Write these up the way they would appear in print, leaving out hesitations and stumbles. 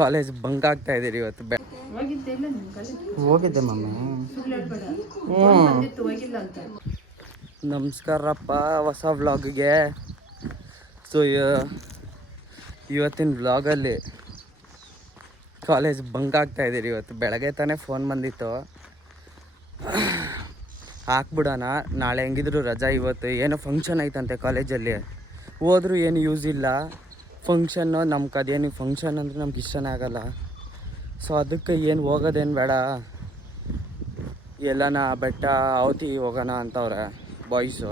College bunk ಆಗ್ತಾ ಇದೀರಿ ಇವತ್ತು. ಹೋಗಿದ್ದೆ ಮಮ್ಮಿ. ನಮಸ್ಕಾರಪ್ಪ ಹೊಸ ವ್ಲಾಗಿಗೆ. ಸೊ ಇವತ್ತಿನ ವ್ಲಾಗಲ್ಲಿ ಕಾಲೇಜ್ ಬಂಕ್ ಆಗ್ತಾ ಇದೀರಿ ಇವತ್ತು. ಬೆಳಗ್ಗೆ ತಾನೇ ಫೋನ್ ಬಂದಿತ್ತು, ಹಾಕ್ಬಿಡೋಣ ನಾಳೆ ಹೆಂಗಿದ್ರು ರಜಾ. ಇವತ್ತು ಏನೋ ಫಂಕ್ಷನ್ ಐತಂತೆ ಕಾಲೇಜಲ್ಲಿ, ಹೋದ್ರೂ ಏನು ಯೂಸ್ ಇಲ್ಲ. ಫಂಕ್ಷನ್ನು ನಮ್ಗೆ ಅದೇನು ಫಂಕ್ಷನ್ ಅಂದರೆ ನಮ್ಗೆ ಇಷ್ಟನೇ ಆಗಲ್ಲ. ಸೊ ಅದಕ್ಕೆ ಏನು ಹೋಗೋದೇನು ಬೇಡ, ಎಲ್ಲನ ಬೆಟ್ಟ ಅವತಿ ಹೋಗೋಣ ಅಂತವ್ರೆ ಬಾಯ್ಸು.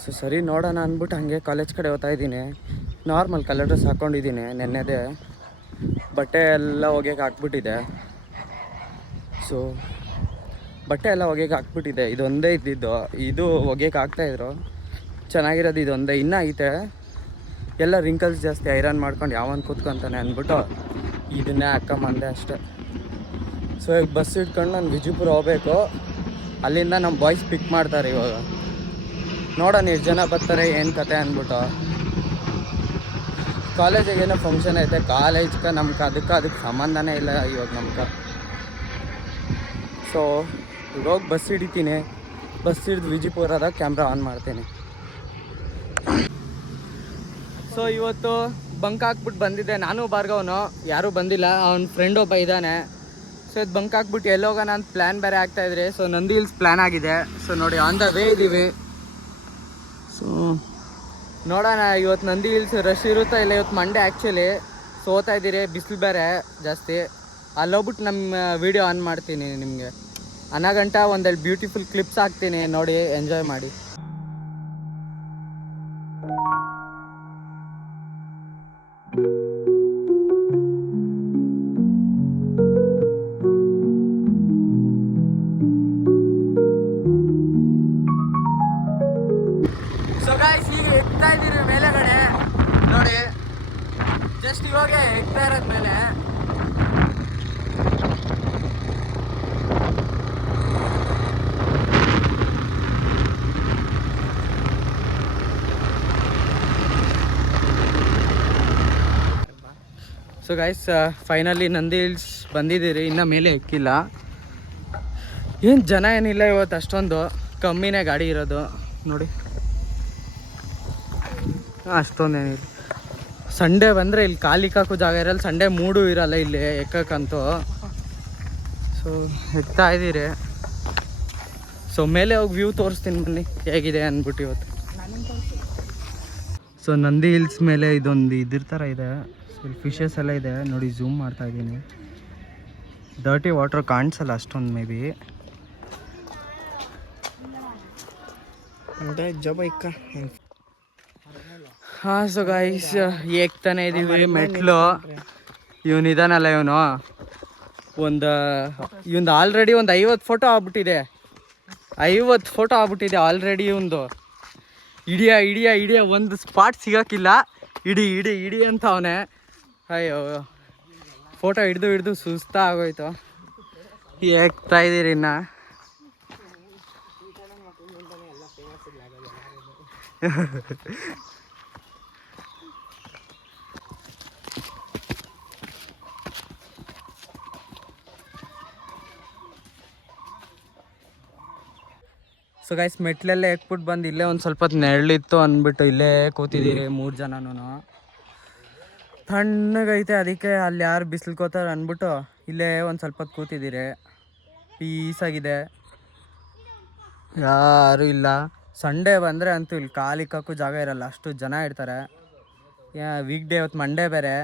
ಸೊ ಸರಿ ನೋಡೋಣ ಅಂದ್ಬಿಟ್ಟು ಹಾಗೆ ಕಾಲೇಜ್ ಕಡೆ ಹೋಗ್ತಾ ಇದ್ದೀನಿ. ನಾರ್ಮಲ್ ಕಲರ್ ಡ್ರೆಸ್ ಹಾಕ್ಕೊಂಡಿದ್ದೀನಿ. ನೆನ್ನೆದೇ ಬಟ್ಟೆ ಎಲ್ಲ ಒಗೆಗೆ ಹಾಕ್ಬಿಟ್ಟಿದೆ. ಸೊ ಬಟ್ಟೆ ಎಲ್ಲ ಒಗೆಗೆ ಹಾಕ್ಬಿಟ್ಟಿದೆ. ಇದೊಂದೇ ಇದ್ದಿದ್ದು, ಇದು ಒಗೆಗೆ ಹಾಕ್ತಾಯಿದ್ರು. ಚೆನ್ನಾಗಿರೋದು ಇದೊಂದೇ ಇನ್ನೂ ಐತೆ. ಎಲ್ಲ ರಿಂಕಲ್ಸ್ ಜಾಸ್ತಿ, ಐರನ್ ಮಾಡ್ಕೊಂಡು ಯಾವನ್ ಕೂತ್ಕೊಂತಾನೆ ಅಂದ್ಬಿಟ್ಟು ಇದನ್ನೇ ಹಾಕ್ಕೊಂಬಂದೆ ಅಷ್ಟೆ. ಸೊ ಈಗ ಬಸ್ ಇಟ್ಕೊಂಡು ನಾನು ವಿಜಯಪುರ ಹೋಗ್ಬೇಕು. ಅಲ್ಲಿಂದ ನಮ್ಮ ಬಾಯ್ಸ್ ಪಿಕ್ ಮಾಡ್ತಾರೆ ಇವಾಗ. ನೋಡೋಣ ಎಷ್ಟು ಜನ ಬರ್ತಾರೆ ಏನು ಕತೆ ಅಂದ್ಬಿಟ್ಟು. ಕಾಲೇಜಿಗೆ ಏನೋ ಫಂಕ್ಷನ್ ಐತೆ, ಕಾಲೇಜ್ಗೆ ನಮ್ಗೆ ಅದಕ್ಕೆ ಸಂಬಂಧನೇ ಇಲ್ಲ ಇವಾಗ ನಮ್ಗೆ. ಸೊ ಇವಾಗ ಬಸ್ ಹಿಡಿತೀನಿ. ಬಸ್ ಹಿಡಿದು ವಿಜಯಪುರದ ಕ್ಯಾಮ್ರಾ ಆನ್ ಮಾಡ್ತೀನಿ. ಸೊ ಇವತ್ತು ಬಂಕ್ ಹಾಕ್ಬಿಟ್ಟು ಬಂದಿದ್ದೆ ನಾನು, ಭಾರ್ಗವನು. ಯಾರೂ ಬಂದಿಲ್ಲ, ಅವ್ನ ಫ್ರೆಂಡ್ ಒಬ್ಬ ಇದ್ದಾನೆ. ಸೊ ಇದು ಬಂಕ್ ಹಾಕ್ಬಿಟ್ಟು ಎಲ್ಲೋಗೋಣ ಅಂತ ಪ್ಲ್ಯಾನ್ ಬೇರೆ ಆಗ್ತಾಯಿದ್ರಿ. ಸೊ ನಂದಿ ಹಿಲ್ಸ್ ಪ್ಲ್ಯಾನ್ ಆಗಿದೆ. ಸೊ ನೋಡಿ ಆನ್ ದ ವೇ ಇದ್ದೀವಿ. ಸೊ ನೋಡೋಣ ಇವತ್ತು ನಂದಿ ಹಿಲ್ಸ್ ರಶ್ ಇರುತ್ತಾ ಇಲ್ಲ. ಇವತ್ತು ಮಂಡೇ ಆ್ಯಕ್ಚುಲಿ. ಸೊ ಹೋಗ್ತಾ ಇದ್ದೀರಿ, ಬಿಸಿಲು ಬೇರೆ ಜಾಸ್ತಿ. ಅಲ್ಲೋಗ್ಬಿಟ್ಟು ನಮ್ಮ ವೀಡಿಯೋ ಆನ್ ಮಾಡ್ತೀನಿ. ನಿಮಗೆ ಅನಗಂಟ ಒಂದೆರಡು ಬ್ಯೂಟಿಫುಲ್ ಕ್ಲಿಪ್ಸ್ ಹಾಕ್ತೀನಿ, ನೋಡಿ ಎಂಜಾಯ್ ಮಾಡಿ. ಸೊ ಗೈಸ್ ಈಗ ಎಕ್ತಾ ಇದ್ದೀರಿ ಮೇಲೆಗಡೆ ನೋಡಿ. ಜಸ್ಟ್ ಇವಾಗ ಎಕ್ತಾ ಇರೋದ್ ಮೇಲೆ so guys finally Nandi hills ಬಂದಿದ್ದೀರಿ. ಇನ್ನೂ ಮೇಲೆ ಎಕ್ಕಿಲ್ಲ. ಏನು ಜನ ಏನಿಲ್ಲ ಇವತ್ತು, ಅಷ್ಟೊಂದು ಕಮ್ಮಿನೇ ಗಾಡಿ ಇರೋದು ನೋಡಿ. ಅಷ್ಟೊಂದೇನಿಲ್ಲ. ಸಂಡೇ ಬಂದರೆ ಇಲ್ಲಿ ಕಾಲಿಕ್ಕಾಕು ಜಾಗ ಇರಲ್ಲ, ಸಂಡೇ ಮೂಡು ಇರಲ್ಲ ಇಲ್ಲಿ ಎಕ್ಕಕ್ಕಂತೂ. ಸೊ ಎಕ್ತಾ ಇದ್ದೀರಿ. ಸೊ ಮೇಲೆ ಹೋಗಿ ವ್ಯೂ ತೋರಿಸ್ತೀನಿ ಬನ್ನಿ ಹೇಗಿದೆ ಅಂದ್ಬಿಟ್ಟು ಇವತ್ತು. ಸೊ ನಂದಿ ಹಿಲ್ಸ್ ಮೇಲೆ ಇದೊಂದು ಇದ್ರ ಥರ ಇದೆ, ಫಿಶಸ್ ಎಲ್ಲ ಇದೆ ನೋಡಿ. ಝೂಮ್ ಮಾಡ್ತಾ ಇದ್ದೀನಿ. ಡರ್ಟಿ ವಾಟರ್ ಕಾಣಿಸಲ್ಲ ಅಷ್ಟೊಂದು ಮೇ ಬಿ. ಹಾಂ ಸೊ ಗೈಸ್ ಏಕ್ತಾನೆ ಇದ್ದೀವಿ ಮೆಟ್ಲು. ಇವನಿದಾನಲ್ಲ ಇವನು ಇವಂದು ಆಲ್ರೆಡಿ ಒಂದು 50 ಫೋಟೋ ಆಗ್ಬಿಟ್ಟಿದೆ. 50 ಫೋಟೋ ಆಗ್ಬಿಟ್ಟಿದೆ ಆಲ್ರೆಡಿ ಇವಂದು. ಇಡಿಯ ಒಂದು ಸ್ಪಾಟ್ ಸಿಗೋಕ್ಕಿಲ್ಲ. ಇಡಿ ಅಂತ ಅವನೇ. ಅಯ್ಯೋ ಫೋಟೋ ಹಿಡ್ದು ಸುಸ್ತಾ ಆಗೋಯ್ತು. ಏಕ್ತಾ ಇದ್ದೀರಿ ಇನ್ನ. ಸೊ ಗೈಸ್ ಮೆಟ್ಲೆಲ್ಲ ಎಕ್ಬಿಟ್ಟು ಬಂದು ಇಲ್ಲೇ ಒಂದು ಸ್ವಲ್ಪ ಹೊತ್ತು ನೆರಳಿತ್ತು ಅಂದ್ಬಿಟ್ಟು ಇಲ್ಲೇ ಕೂತಿದ್ದೀರಿ 3 ಜನನೂ. ತಣ್ಣಗೈತೆ, ಅದಕ್ಕೆ ಅಲ್ಲಿ ಯಾರು ಬಿಸಿಲ್ಕೋತಾರೆ ಅಂದ್ಬಿಟ್ಟು ಇಲ್ಲೇ ಒಂದು ಸ್ವಲ್ಪ ಹೊತ್ತು ಕೂತಿದ್ದೀರಿ. ಪೀಸಾಗಿದೆ, ಯಾರೂ ಇಲ್ಲ. ಸಂಡೇ ಬಂದರೆ ಅಂತೂ ಇಲ್ಲಿ ಕಾಲಿಕ್ಕಕ್ಕೂ ಜಾಗ ಇರಲ್ಲ, ಅಷ್ಟು ಜನ ಇರ್ತಾರೆ. ವೀಕ್ ಡೇ ಇವತ್ತು ಮಂಡೇ ಬೇರೆ.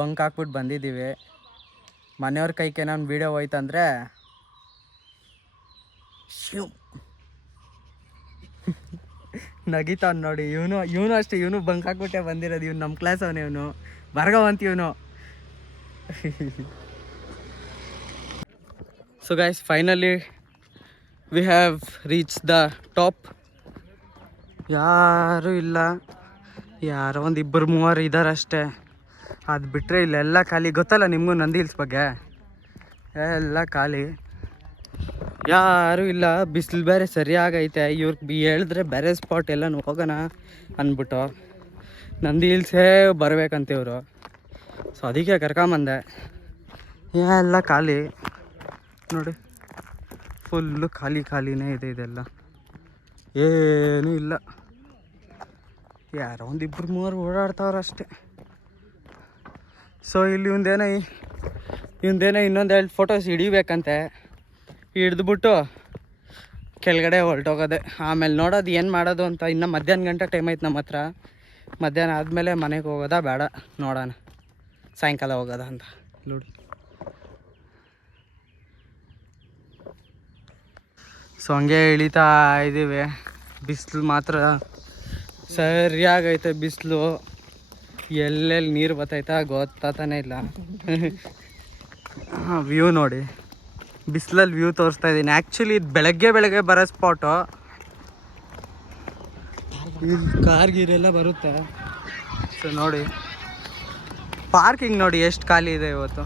ಬಂಕ್ ಹಾಕ್ಬಿಟ್ಟು ಬಂದಿದ್ದೀವಿ. ಮನೆಯವ್ರ ಕೈಗೆ ನಾನು ವೀಡಿಯೋ ಹೋಯ್ತಂದರೆ ಶಿವ್ ನಗಿತಾವ್ ನೋಡಿ. ಇವನು ಅಷ್ಟೇ, ಇವನು ಬಂಕ್ ಹಾಕ್ಬಿಟ್ಟೆ ಬಂದಿರೋದು. ಇವನು ನಮ್ಮ ಕ್ಲಾಸ್ ಅವನೇ, ಇವನು ಭಾರ್ಗವ್ ಅಂತ ಇವನು. So guys finally we have reach the top. ಯಾರೂ ಇಲ್ಲ, ಯಾರೋ ಒಂದು 2-3 ಇದ್ದಾರೆ ಅಷ್ಟೇ. ಅದು ಬಿಟ್ಟರೆ ಇಲ್ಲೆಲ್ಲ ಖಾಲಿ. ಗೊತ್ತಲ್ಲ ನಿಮಗೂ ನಂದಿ ಹಿಲ್ಸ್ ಬಗ್ಗೆ, ಎಲ್ಲ ಖಾಲಿ, ಯಾರೂ ಇಲ್ಲ. ಬಿಸಿಲು ಬೇರೆ ಸರಿಯಾಗೈತೆ. ಇವ್ರಿಗೆ ಹೇಳಿದ್ರೆ ಬೇರೆ ಸ್ಪಾಟ್ ಎಲ್ಲ ಹೋಗೋಣ ಅಂದ್ಬಿಟ್ಟು ನಂದಿ ಹಿಲ್ಸೇ ಬರ್ಬೇಕಂತ ಇವರು. ಸೊ ಅದಕ್ಕೆ ಕರ್ಕೊಂಬಂದೆ. ಎಲ್ಲ ಖಾಲಿ ನೋಡಿ, ಫುಲ್ಲು ಖಾಲಿನೇ ಇದೆ. ಇದೆಲ್ಲ ಏನೂ ಇಲ್ಲ. ಯಾರೋ ಒಂದು 2-3 ಓಡಾಡ್ತಾವ್ರೆ ಅಷ್ಟೇ. ಸೊ ಇಲ್ಲಿ ಇವಂದೇನೋ ಇನ್ನೊಂದು 2 ಫೋಟೋಸ್ ಹಿಡಿಬೇಕಂತೆ. ಹಿಡಿದ್ಬಿಟ್ಟು ಕೆಳಗಡೆ ಹೊರಟೋಗೋದೆ. ಆಮೇಲೆ ನೋಡೋದು ಏನು ಮಾಡೋದು ಅಂತ. ಇನ್ನು ಮಧ್ಯಾಹ್ನ ಗಂಟೆ ಟೈಮ್ ಐತೆ ನಮ್ಮ ಹತ್ರ. ಮಧ್ಯಾಹ್ನ ಆದಮೇಲೆ ಮನೆಗೆ ಹೋಗೋದಾ ಬೇಡ ನೋಡೋಣ, ಸಾಯಂಕಾಲ ಹೋಗೋದ ಅಂತ ನೋಡಿ. ಸೊ ಹಂಗೆ ಇಳಿತಾ ಇದ್ದೀವಿ. ಬಿಸಿಲು ಮಾತ್ರ ಸರಿಯಾಗೈತೆ. ಬಿಸಿಲು ಎಲ್ಲೆಲ್ಲಿ ನೀರು ಬರ್ತೈತಾ ಗೊತ್ತಾತಾನೆ ಇಲ್ಲ. ವ್ಯೂ ನೋಡಿ, ಬಿಸಿಲಲ್ಲಿ ವ್ಯೂ ತೋರಿಸ್ತಾ ಇದ್ದೀನಿ. ಆ್ಯಕ್ಚುಲಿ ಇದು ಬೆಳಗ್ಗೆ ಬರೋ ಸ್ಪಾಟು. ಕಾರ್ ಗೀರೆಲ್ಲ ಬರುತ್ತೆ. ಸೊ ನೋಡಿ, ಪಾರ್ಕಿಂಗ್ ನೋಡಿ ಎಷ್ಟು ಖಾಲಿ ಇದೆ ಇವತ್ತು.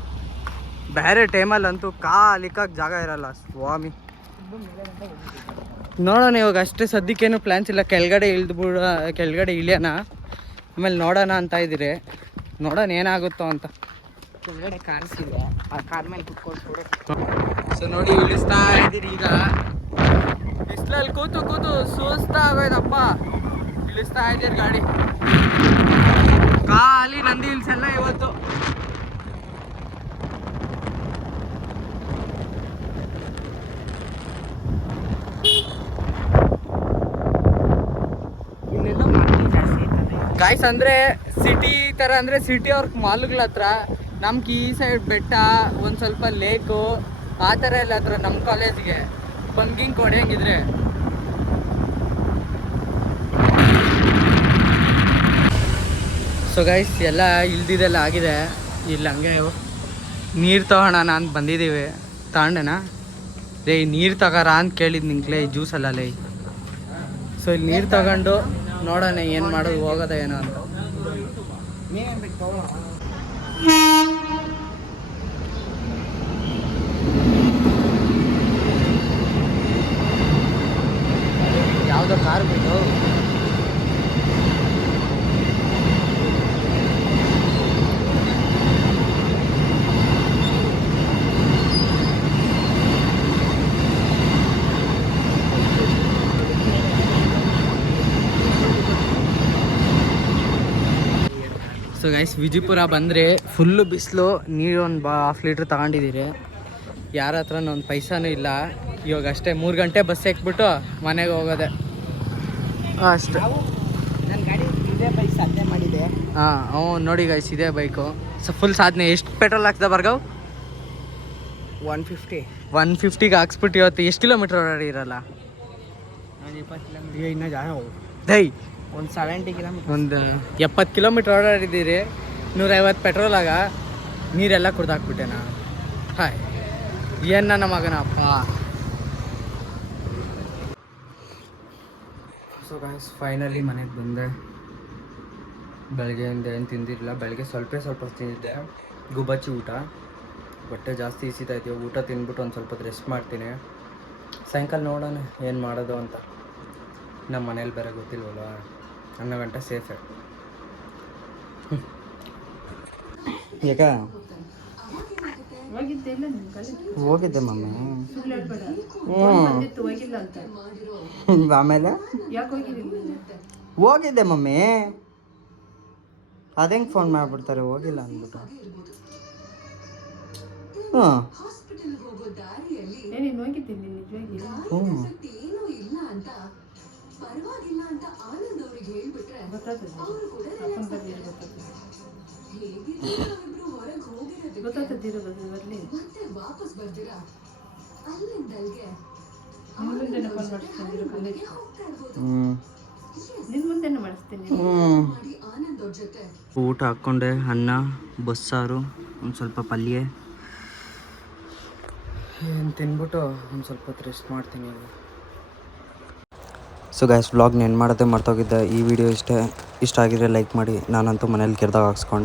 ಬೇರೆ ಟೈಮಲ್ಲಂತೂ ಕಾಲಿಕ್ಕಾಗಿ ಜಾಗ ಇರಲ್ಲ ಸ್ವಾಮಿ. ನೋಡೋಣ ಇವಾಗ ಅಷ್ಟೇ. ಸದ್ಯಕ್ಕೇನು ಪ್ಲ್ಯಾನ್ಸ್ ಇಲ್ಲ. ಕೆಳಗಡೆ ಇಳಿಯೋಣ, ಆಮೇಲೆ ನೋಡೋಣ ಅಂತ ಇದ್ದೀರಿ. ನೋಡೋಣ ಏನಾಗುತ್ತೋ ಅಂತ. ಕೆಳಗಡೆ ಕಾಣಿಸಿದೆ, ಆ ಕಾರ್ ಮೇಲೆ ಕುತ್ಕೊಂಡು. ಸೊ ನೋಡಿ, ಇಳಿಸ್ತಾ ಇದ್ದೀರಿ. ಈಗ ಬಿಸಿಲಲ್ಲಿ ಕೂತು ಸುಸ್ತಾಗೋಯ್ತಪ್ಪ. ಇಳಿಸ್ತಾ ಇದ್ದೀರಿ ಗಾಡಿ. ಖಾಲಿ ನಂದಿ ಹಿಲ್ಸ್ ಎಲ್ಲ ಇವತ್ತು. ಗಾಯ್ಸ್ ಅಂದರೆ ಸಿಟಿ ಥರ, ಅಂದರೆ ಸಿಟಿ ಅವ್ರ ಮಾಲ್ಗಳ ಹತ್ರ. ನಮ್ಗೆ ಈ ಸೈಡ್ ಬೆಟ್ಟ, ಒಂದು ಸ್ವಲ್ಪ ಲೇಕು ಆ ಥರ ಎಲ್ಲ ಹತ್ರ. ನಮ್ಮ ಕಾಲೇಜ್ಗೆ ಬಂಕಿಂಗ್ ಕೊಡೆಯಂಗಿದ್ರೆ. ಸೊ ಗೈಸ್ ಎಲ್ಲ ಇಲ್ದಿದ್ದೆಲ್ಲ ಆಗಿದೆ. ಇಲ್ಲಿ ಹಂಗೆ ನೀರು ತಗೋಣ ಅಂತ ಬಂದಿದ್ದೀವಿ. ತಗೊಂಡೆನಾ ರೇ? ನೀರು ತಗೋರ ಅಂತ ಕೇಳಿದ್ದು ನಿಂಗೆ ಜ್ಯೂಸಲ್ಲ ಲೇ. ಸೊ ಇಲ್ಲಿ ನೀರು ತಗೊಂಡು ನೋಡೋಣ ಏನು ಮಾಡೋದು, ಹೋಗೋದ ಏನೋ ಅಂತ. ಯಾವುದೋ ಕಾರ್ ಬಿಟ್ಟು ಸೊ ಗೈಸ್ ವಿಜಯಪುರ ಬಂದರೆ ಫುಲ್ಲು ಬಿಸಿಲು. ನೀರು ಒಂದು 1/2 ಲೀಟ್ರ್ ತಗೊಂಡಿದ್ದೀರಿ. ಯಾರ ಹತ್ರ ಒಂದು ಪೈಸಾನೂ ಇಲ್ಲ. ಇವಾಗ ಅಷ್ಟೇ 3 ಗಂಟೆ ಬಸ್ ಹಾಕ್ಬಿಟ್ಟು ಮನೆಗೆ ಹೋಗೋದೆ ಅಷ್ಟೇ. ನನ್ನ ಗಾಡಿ ಇದೇ ಬೈಕ್ ಸಾಧನೆ ಮಾಡಿದೆ. ಹಾಂ ನೋಡಿ ಗೈಸ್, ಇದೇ ಬೈಕು. ಸೊ ಫುಲ್ ಸಾಧನೆ. ಎಷ್ಟು ಪೆಟ್ರೋಲ್ ಹಾಕ್ದ ಭಾರ್ಗವ್? 150ಗೆ ಹಾಕ್ಸ್ಬಿಟ್ಟು ಇವತ್ತು ಎಷ್ಟು ಕಿಲೋಮೀಟ್ರ್ ಓಡಾಡಿರಲ್ಲ? 20 ಕಿಲೋಮೀಟ್ರ್. ಇನ್ನೂ ಜಾಗ ದೈ ಒಂದು 70 ಕಿಲೋಮೀಟ್ರ್, ಒಂದು 70 ಕಿಲೋಮೀಟ್ರ್ ಓಡಾಡಿದ್ದೀರಿ. 150 ಪೆಟ್ರೋಲಾಗ ನೀರೆಲ್ಲ ಕುಡ್ದಾಕ್ಬಿಟ್ಟೆ ನಾನು. ಹಾಯ್ ಏನು ನನ್ನ ಮಗನಪ್ಪ. ಸೊ ಗಾಯ್ಸ್ ಫೈನಲಿ ಮನೆಗೆ ಬಂದೆ. ಬೆಳಗ್ಗೆಯಿಂದ ಏನು ತಿಂದಿರಲಿಲ್ಲ. ಬೆಳಗ್ಗೆ ಸ್ವಲ್ಪ ತಿಂದಿದ್ದೆ, ಗುಬ್ಬಚ್ಚಿ ಊಟ. ಹೊಟ್ಟೆ ಜಾಸ್ತಿ ಇಸಿತಾಯಿದ್ದೀವಿ. ಊಟ ತಿಂದ್ಬಿಟ್ಟು ಒಂದು ಸ್ವಲ್ಪ ರೆಸ್ಟ್ ಮಾಡ್ತೀನಿ. ಸಾಯಂಕಾಲ ನೋಡೋಣ ಏನು ಮಾಡೋದು ಅಂತ. ನಮ್ಮ ಮನೇಲಿ ಬೇರೆ ಗೊತ್ತಿಲ್ವಲ್ಲ, 11 ಗಂಟೆ ಸೇಫೆ. ಯಾಕ ಹೋಗಿದ್ದೆ ಮಮ್ಮಿ. ಆಮೇಲೆ ಹೋಗಿದ್ದೆ ಮಮ್ಮಿ. ಅದೇಂಗೆ ಫೋನ್ ಮಾಡಿಬಿಡ್ತಾರೆ ಹೋಗಿಲ್ಲ ಅಂದ್ಬಿಟ್ಟು. ಊಟ ಹಾಕ್ಕೊಂಡೆ, ಅನ್ನ, ಬಸ್ಸಾರು, ಒಂದು ಸ್ವಲ್ಪ ಪಲ್ಯ ಏನು ತಿನ್ಬಿಟ್ಟು ಒಂದು ಸ್ವಲ್ಪ ಹೊತ್ತು ರೆಸ್ಟ್ ಮಾಡ್ತೀನಿ. ಸೊ ಗೈಸ್ ವ್ಲಾಗ್ನ ಏನು ಮಾಡೋದೇ ಮರ್ತೋಗಿದ್ದೆ. ಈ ವಿಡಿಯೋ ಇಷ್ಟ ಆಗಿದ್ರೆ ಲೈಕ್ ಮಾಡಿ. ನಾನಂತೂ ಮನೇಲಿ ಕೆರ್ದಾಗ ಹಾಕ್ಸ್ಕೊಂಡು